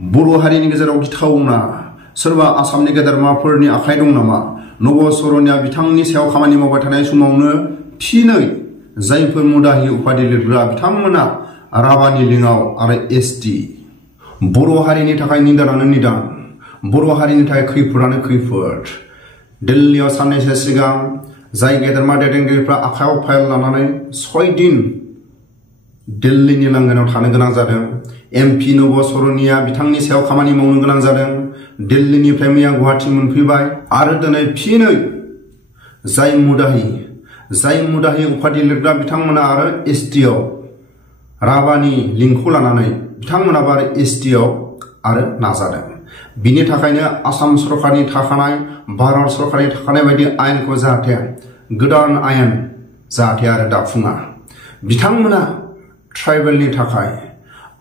बर' हारिनि गेजेराव गिथावना सोरबा आसामनि गेदेरमाफोरनि आखाइ दं नामा? नब सरनिया बिथांनि सायाव खामानि मावबाय थानाय समावनो फिनै जायफोर मुदाहि उपाधि लिरग्रा बिथांमोना राभानि लिङाव आरो एसटि बर' हारिनि थाखाय निदानानो निदान, बर' हारिनि थाखाय खैफोदानो खैफोद। दिल्लीयाव साननैसो सिगां जाय गेदेरमा दैदेनगिरिफ्रा आखायाव फाइल लानानै 6 दिन दिल्लीनि लांगोनायाव थानो गोनां जादों। एमपि नब सरनिया बिथांनि सायाव खामानि मावनो गोनां जादों। दिल्लीनिफ्राय मैया गुवाहाटी मोनफैबाय आरो दिनै फिनै जाय मुदाहि उपाधि लिरग्रा बिथांमोना आरो एसटिआव राभानि लिंकखौ लानानै बिथांमोनाबो आरो एसटिआव आरो नाजादों। बिनि थाखायनो आसाम सरकारनि थाखानाय भारत सरकारनि थाखानाय बायदि आयेनखौ जाहाथे गोदान आयेन जाहाथे आरो दाफुङा, बिथांमोना ट्राइबेलनि थाखाय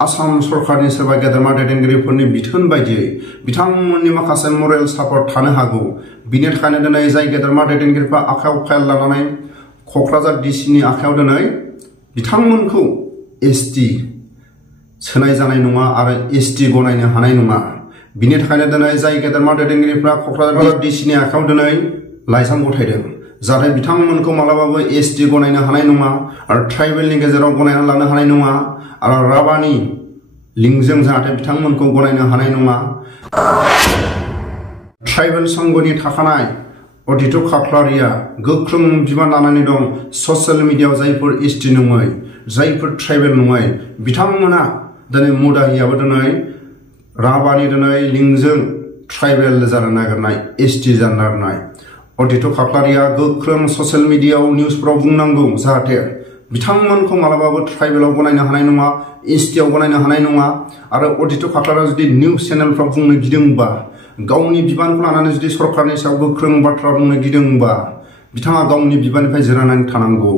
आसाम सरकारनि सोरबा गेदेरमा दैदेनगिरिफोरनि बिथोन बायदियै बिथांमोननि माखासे मरेल सापर्ट थानो हागौ। बिनि थाखायनो दिनै जाय गेदेरमा दैदेनगिरिफ्रा आखायाव फाइल लानानै क'क्राझार डिसिनि आखायाव दिनै बिथांमोनखौ एसटि सोनाय जानाय नङा आरो एसटि गनायनो हानाय नङा। बिनि थाखायनो दिनै जाय गेदेरमा दैदेनगिरिफ्रा क'क्राझार डिसिनि आखायाव दिनै लाइजाम गथायदों जाहाथे बिथांमोनखौ मालाबाबो एसटि गनायनो हानाय नङा आरो ट्राइबेलनि गेजेराव गनायना लानो हानाय नङा आरो राभानि लिंकजों जाहाथे बिथांमोनखौ गनायनो हानाय नङा। ट्राइबेल संघनि थाखानाय अदित खाख्लारिया गोख्रों बिबान लानानै दं। ससियेल मिडियायाव जायफोर एसटि नङै, जायफोर ट्राइबेल नङै बिथांमोना दिनै मुदाहियाबो दिनै राभानि दिनै लिंकजों ट्राइबेल जानो नागिरनाय, एसटि जानो नागिरनाय। अदित खाख्लारिया गोख्रों ससियेल मिडियायाव निउसफोराव बुंनांगौ जाहाथे बिथांमोनखौ मालाबाबो ट्राइबेलाव गनायनो हानाय नङा, एसटिआव गनायनो हानाय नङा। आरो अदित खाख्लारिया जुदि निउस चेनेलफ्राव बुंनो गिदोंबा, गावनि बिबानखौ लानानै जुदि सरकारनि सायाव गोख्रों बाथ्रा बुंनो गिदोंबा, बिथाङा गावनि बिबाननिफ्राय जिरायनानै थानांगौ।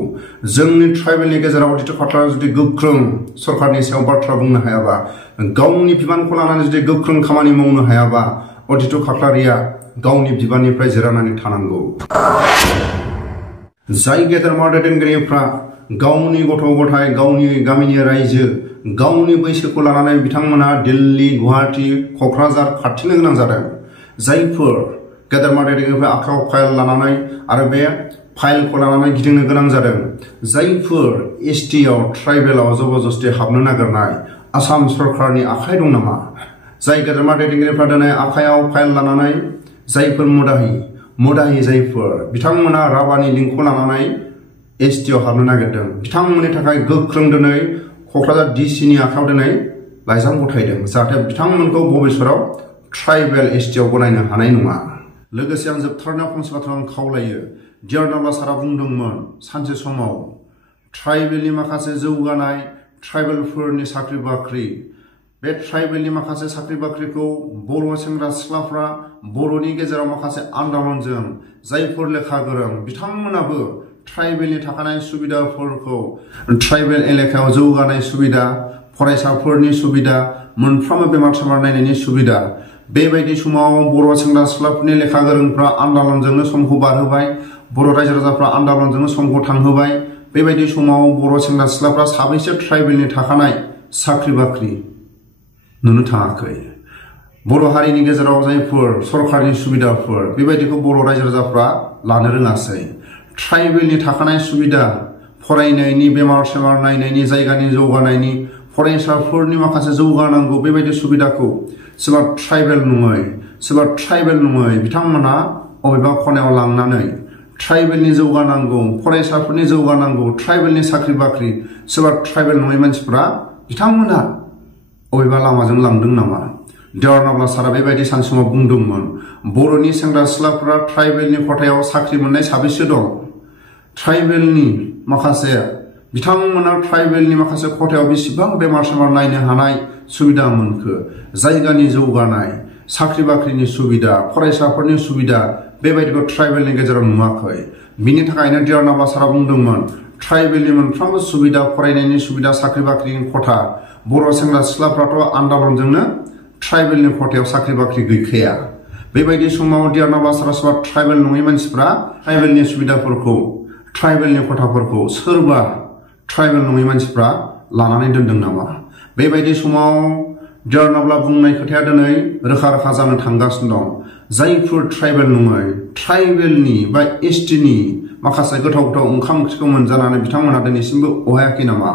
जोंनि ट्राइबेलनि गेजेराव अदित खाख्लारिया जुदि गोख्रों सरकारनि सायाव बाथ्रा बुंनो हायाबा, गावनि बिबानखौ लानानै जुदि गोख्रों खामानि मावनो हायाबा, अदित खाख्लारिया गावनि बिबाननिफ्राय जिरायनानै थानांगौ। जाय गेदेरमा दैदेनगिरिफ्रा गावनि गथ' गथाय, गावनि गामिनि रायजो, गावनि बैसोखौ लानानै बिथांमोना दिल्ली, गुवाहाटी, क'क्राझार खारथिनो गोनां जादों। जायफोर गेदेरमा दैदेनगिरिफ्रा आखायाव फाइल लानानै आरो बे फाइलखौ लानानै गिदिंनो गोनां जादों। जायफोर एसटिआव ट्राइबेलाव जबरदस्ति हाबनो नागिरनाय, आसाम सरकारनि आखाइ दं नामा? जाय गेदेरमा दैदेनगिरिफ्रा दिनै आखायाव फाइल लानानै जायफोर मुदाहि जायफोर बिथांमोना राभानि लिंकखौ लानानै एसटिआव हाबनो नागिरदों, बिथांमोननि थाखाय गोख्रों दिनै क'क्राझार डिसिनि आखायाव दिनै लाइजाम गथायदों जाहाथे बिथांमोनखौ भबिष्यतआव ट्राइबेल एसटिआव गनायनो हानाय नङा। लोगोसे आं जोबथारनायाव फंसे बाथ्रा खावलायो। डियार नाब्ला सारा बुंदोंमोन सानसे समाव ट्राइबेलनि माखासे जौगानाय, ट्राइबेलफोरनि साख्रि बाख्रि, बे ट्राइबेलनि माखासे साख्रि बाख्रिखौ बर' सेंग्रा सिख्लाफ्रा बर'नि गेजेराव माखासे आन्दलनजों जायफोर लेखा गोरों बिथांमोनाबो ट्राइबेलनि थाखानाय सुबिदाफोरखौ, ट्राइबेल एलेकायाव जौगानाय सुबिदा, फरायसाफोरनि सुबिदा, मोनफ्रोमबो बेमार सेमार नायनायनि सुबिदा, बेबायदि समाव बर' सेंग्रा सिख्लाफोरनि लेखा गोरोंफ्रा आन्दलनजोंनो समखौ बारहोबाय, बर' रायजो राजाफ्रा आन्दलनजोंनो समखौ थांहोबाय। बेबायदि समाव बर' सेंग्रा सिख्लाफ्रा साबैसे ट्राइबेलनि थाखानाय साख्रि बाख्रि नुनो थाङाखै। बर' हारिनि गेजेराव जायफोर सरकारनि सुबिदाफोर बेबायदिखौ बर' रायजो राजाफ्रा लानो रोङासै। ट्राइबेलनि थाखानाय सुबिदा, फरायनायनि, बेमार सेमार नायनायनि, जायगानि जौगानायनि, फरायसाफोरनि माखासे जौगानांगौ बेबायदि सुबिदाखौ सोरबा ट्राइबेल नङै बिथांमोना अबेबा खनायाव लांनानै ट्राइबेलनि जौगानांगौ, फरायसाफोरनि जौगानांगौ, ट्राइबेलनि साख्रि बाख्रि सोरबा ट्राइबेल नङै मानसिफ्रा बिथांमोना अबेबा लामाजों लांदों नामा? डियार नाब्ला सारा बेबायदि सानसे समाव बुंदोंमोन। बर'नि सेंग्रा सिख्लाफोरा ट्राइबेलनि खथायाव साख्रि मोननाय साबेसे दं? ट्राइबेलनि माखासे बिथांमोना ट्राइबेलनि माखासे खथायाव बेसेबां बेमार सेमार नायनो हानाय सुबिदा मोनखो? जायगानि जौगानाय, साख्रि बाख्रिनि सुबिदा, फरायसाफोरनि सुबिदा बेबायदिखौ ट्राइबेलनि गेजेराव नुवाखै। बिनि थाखायनो डियार नाब्ला सारा बुंदोंमोन ट्राइबेलनि मोनफ्रोमबो सुबिदा, फरायनायनि सुबिदा, साख्रि बाख्रिनि खथा, बर' सेंग्रा सिख्लाफ्राथ' आन्दलनजोंनो ट्राइबेलनि खथायाव साख्रि बाख्रि गैखाया। बेबायदि समाव डियार नाब्ला सारा सोरबा ट्राइबेल नङै मानसिफ्रा ट्राइबेलनि सुबिदाफोरखौ, ट्राइबेलनि खथाफोरखौ सोरबा ट्राइबेल नङै मानसिफ्रा लानानै दोनदों नामा? बेबायदि समाव देरनाब्ला बुंनाय खोथाया दिनै रोखा रोखा जानो थांगासिनो दं। जायफोर ट्राइबेल नङै ट्राइबेलनि बा एसटिनि माखासे गोथाव गोथाव ओंखाम ओंख्रिखौ मोनजानानै बिथांमोना दिनैसिमबो अहायाखै नामा?